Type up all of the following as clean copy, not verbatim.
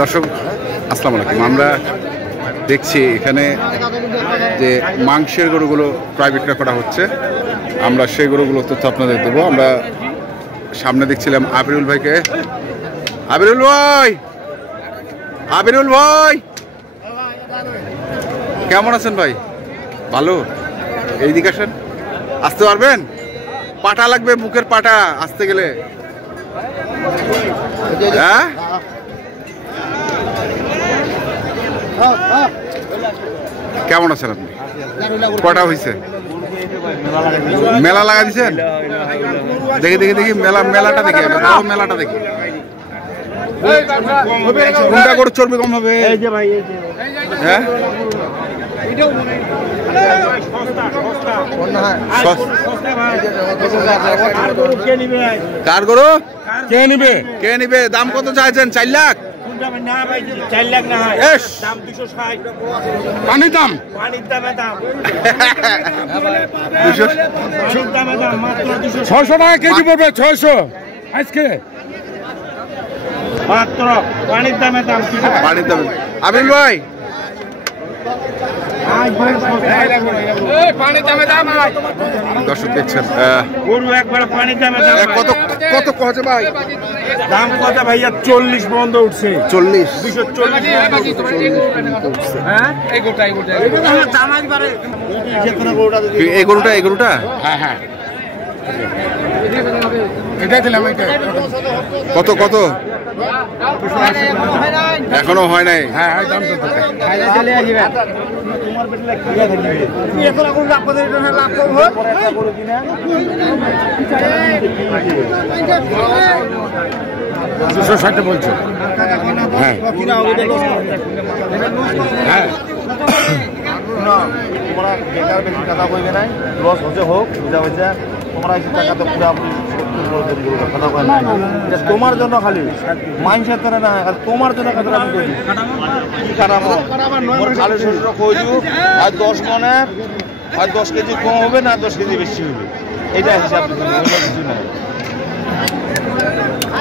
দর্শক আসসালামু আলাইকুম। আমরা দেখছি এখানে যে মাংসের গরুগুলো প্রায় বিক্রয় করা হচ্ছে, আমরা সেই গরুগুলো তথ্য আপনাদের দেবো। আমরা সামনে দেখছিলাম আবিরুল ভাইকে। আবিরুল ভাই, আবিরুল ভাই কেমন আছেন ভাই? ভালো। এইদিকে আসেন, আসতে পারবেন? পাটা লাগবে, বুকের পাটা আসতে গেলে। হ্যাঁ, কেমন আছেন আপনি? কটা হয়েছে? মেলা লাগা দিচ্ছেন? দেখি দেখি দেখি মেলাটা দেখি, মেলাটা দেখি। কোনটা করে চর্বি কম হবে? হ্যাঁ, কার গরু? কে নিবে? কে নিবে? দাম কত চাইছেন? 4 লাখ? পানির দাম, 600 টাকা কেজি পড়বে। 600 আজকে মাত্র পানির দামে দাম। পানির দামে আবির ভাই, দর্শক দেখছেন গরু একবার পানির দামে কত কত কছে ভাই? দাম কত ভাইয়া? 40 বন্ধ উঠছে। 40, 240 হ্যাঁ। এই গরুটা এই গরুটা হ্যাঁ হ্যাঁ, এটাই দিলাম। কত কত? এখনো হয় নাই। হ্যাঁ হ্যাঁ, দাম তো 260 বলছো? হ্যাঁ হ্যাঁ, তোমরা বেকার বেশি টাকা বইবে নাই, লস হচ্ছে হোক, বুঝা হয়েছে। তোমরা এই টাকাতে পুরো কথা কয় না, তোমার জন্য খালি মাইন্ডসেট করে না, তোমার জন্য কথা আমি করি। কি কাটাবো? খালি শরীর কই দিও, আর 10 মনের আর 10 কেজি কম হবে না 10 কেজি বেশি হবে, এটা হিসাব দিতে হবে, কিছু না।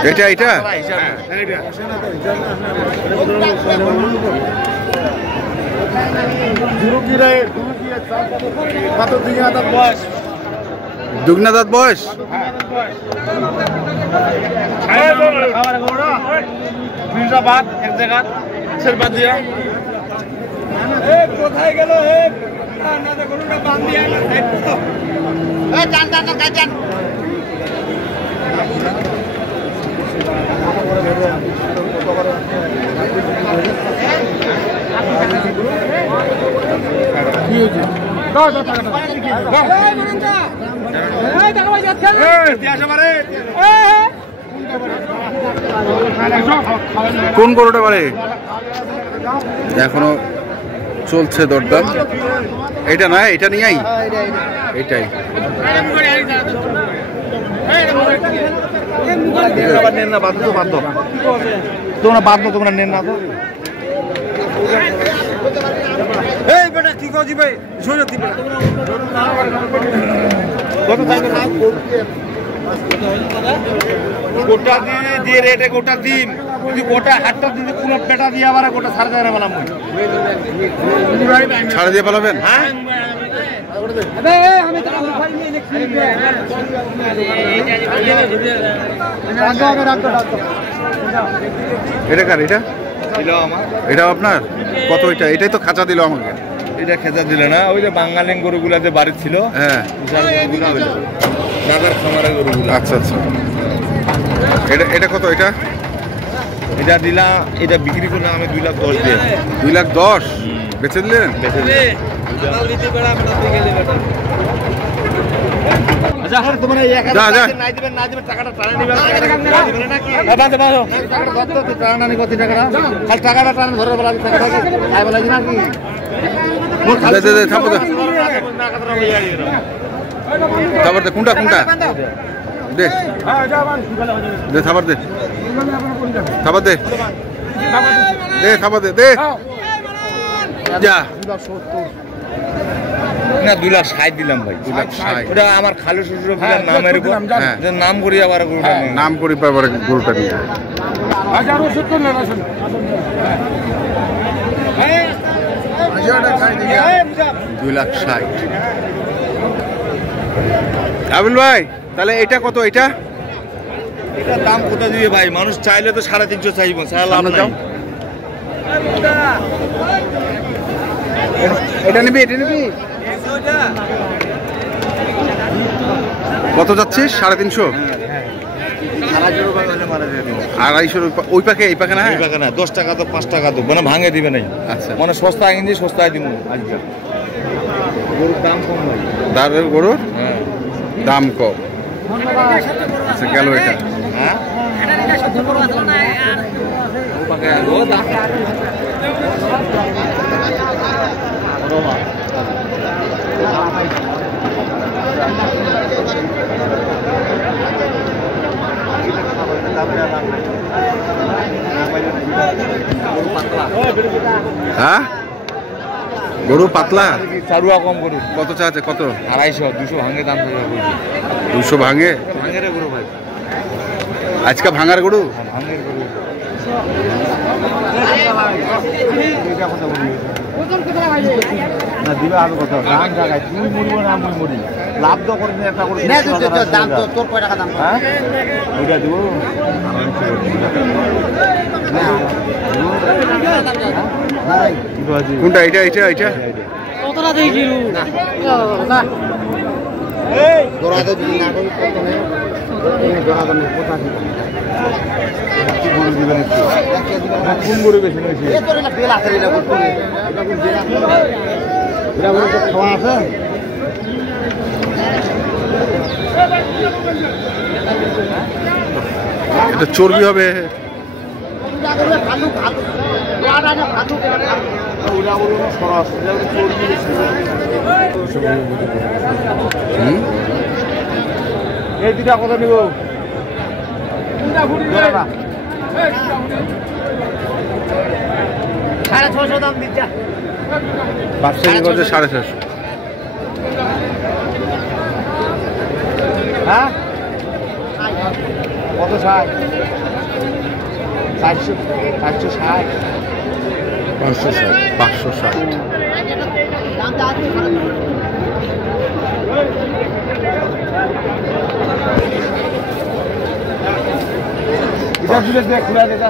এটা এটা দুগনা দাঁত বয়স। কোথায় গেল? কোন গরুটা পারে? এখনো চলছে দরদাম। এটা না, এটা নিয়েই এটাই। তোমরা বাদ দাও, তোমরা নেন না তো। এই বেটা কি কইছি ভাই? শুনে দিবে কত টাকা না? গোটা দিয়ে যে রেটে গোটা দিন, যদি গোটা হাটটা যদি কোন পেটা দিয়ে আবার গোটা 4,500 বানাম। ছাড় দিয়ে পালাবেন? হ্যাঁ, আমি তো ফাইল নিয়ে লিখছি। এটা কার? এটা এটা আপনার? কত? এটা এটাই তো খাঁচা দিল আমাকে। এটা খেঁচা দিলে না, ওই যে বাঙালি গরুগুলা যে বাড়ির ছিল, হ্যাঁ, দাদার খামারের গরুগুলো। আচ্ছা আচ্ছা, এটা এটা কত? এটা এটা দিলাম, এটা বিক্রি করলাম আমি 2,10,000 দিয়ে। 2,10,000 বেচে দিলেন? বেচে দিলেন। তোমার নাই দিবেন না দিবেন, টাকাটা টানা নিবেন নাকি? টানা নি কত টাকা? খালি টাকাটা টানা ধরে বলা খাই বলা নাকি? খাবার দে, কোনটা কোনটা দে দে, খাবার দে, খাবার দে, দে খাবার দে, দে যা। না 2,60,000 দিলাম ভাই। 2,60,000 ওটা আমার খালু শ্বশুর নামের উপর নাম করি আবার গরুটা নাম করি পাবার গরুটা নিয়ে 2,60,000। আবুল ভাই তাহলে এটা কত? এটা এটার দাম কত দিবে ভাই? মানুষ চাইলে তো 350 চাইবো, লাভ নাই। এটা নিবি? এটা নিবি? কত যাচ্ছিস? 350? 250 ওই পাকে এই পাকে না? এই পাকে না, 10 টাকা তো 5 টাকা তো মানে ভাঙে দিবে নাই। আচ্ছা মানে সস্তায় কিনছি সস্তায় দিব আজকে। গরুর দাম কম ভাই, দাঁড়ের গরুর দাম কম। আচ্ছা গেল এটা। হ্যাঁ হ্যাঁ গরু পাতলা চারুয়া কম গরু কত চাচ্ছে? কত? 250 200 ভাঙে দাম করে 200 ভাঙে? ভাঙে রে গরু ভাই, আজকে ভাঙার গরু? ভাঙের গরু। না দিবে আমি কত দাম জায়গায় তুই মরিব না আমি মরি, লাভ তো করিস একটা করে দাম তো তোর কয় টাকা দাম? হ্যাঁ ওইটা দিব কোনটা? এটা এটা এটা কতটা দেখি না দোরা তো না করি কত নেই দোরা তো কোথা দিবেন কি গরু দিবেন একটু কোন গরু বেশি বেশি এ তোর না বেল আছে রে গরু এটা কোন জেলা এটা গরু তো খাওয়া আছে এটা চর্বি হবে। এই দুটা কত নিব? 650 দাম দিচ্ছা। বাচ্চাকে করছে 650। হ্যাঁ কত 60 460 560। এটা দিলে দেখ খুলে দেখা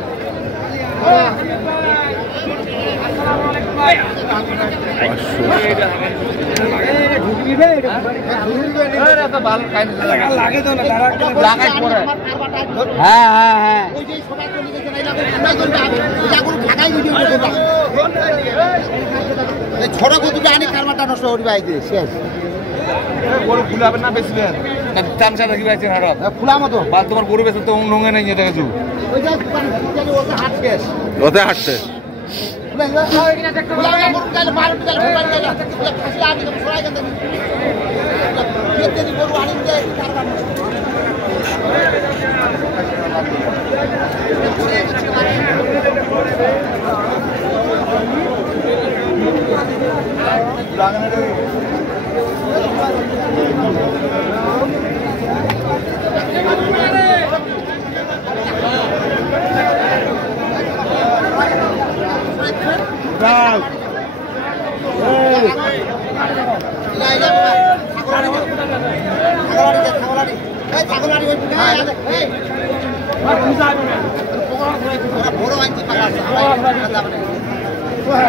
ছোট কতটা আনি কারমাটা নষ্ট করি ভাই দিয়ে শেষ গরু খুলাবে না বেশি তামসা দেখি পাইছে হাড় খোলা মতো বাল তোমার গরু বেশি তো নঙ্গে নেই এটা কিছু ওই যে ওটা হাট কেস ওতে হাঁটছে।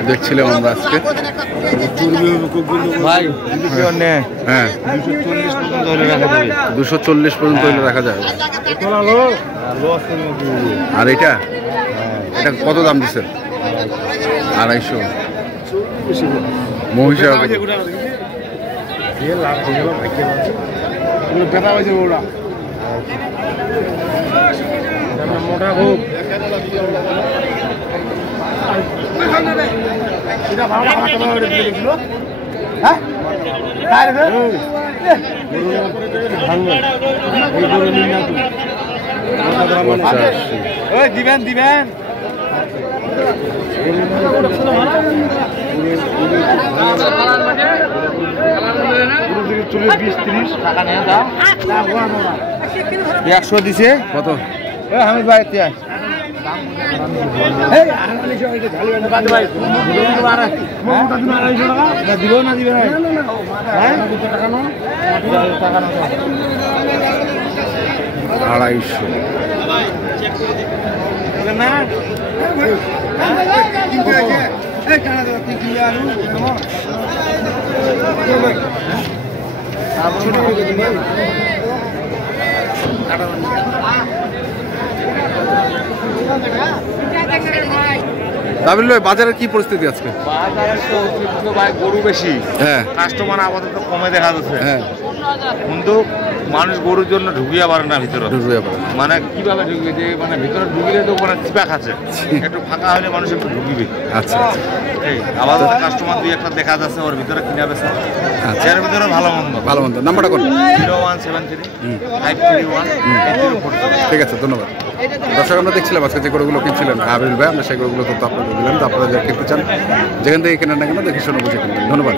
দেখছিলাম আমরা আজকে। ভাই হ্যাঁ 240 পর্যন্ত হলে রাখা যাবে। আর এটা এটা কত দাম দিচ্ছেন? 250 মহিষা মোটা খুব দিবেন দিবেন চল্লিশ 20-30 টাকা নিয়ে দাও 100 দিছে কত? আমি ভাই তিয়াস দিব না দিবে না 250 তাবিল ভাই বাজারের কি পরিস্থিতি আজকে? ভাই গরু বেশি, হ্যাঁ কাস্টমার আপাতত কমে দেখা যাচ্ছে, হ্যাঁ কিন্তু মানুষ গরুর জন্য ঢুকিয়া পারে না ভিতরে। ঢুকবে পারে। মানে কিভাবে ঢুকবে, যে মানে ভিতরে ঢুকিলে তো মানে চিপা খাচ্ছে, একটু ফাঁকা হলে মানুষ একটু ঢুকিবে। আচ্ছা এই আবার কাস্টমার দুই একটা দেখা যাচ্ছে ওর ভিতরে কিনা বেছে, এর ভিতরে ভালো মন্দ। ভালো মন্দ নাম্বারটা কোন? 0173 531 8043। ঠিক আছে, ধন্যবাদ। দর্শক, আমরা দেখছিলাম আজকে যে গরুগুলো কিনছিলেন আবিল ভাই, আমরা সেই গরুগুলো তথ্য আপনাদের দিলাম। তো আপনারা যা কিনতে চান যেখান থেকে কেনেন না কেন দেখে শুনে বুঝে কিনবেন। ধন্যবাদ।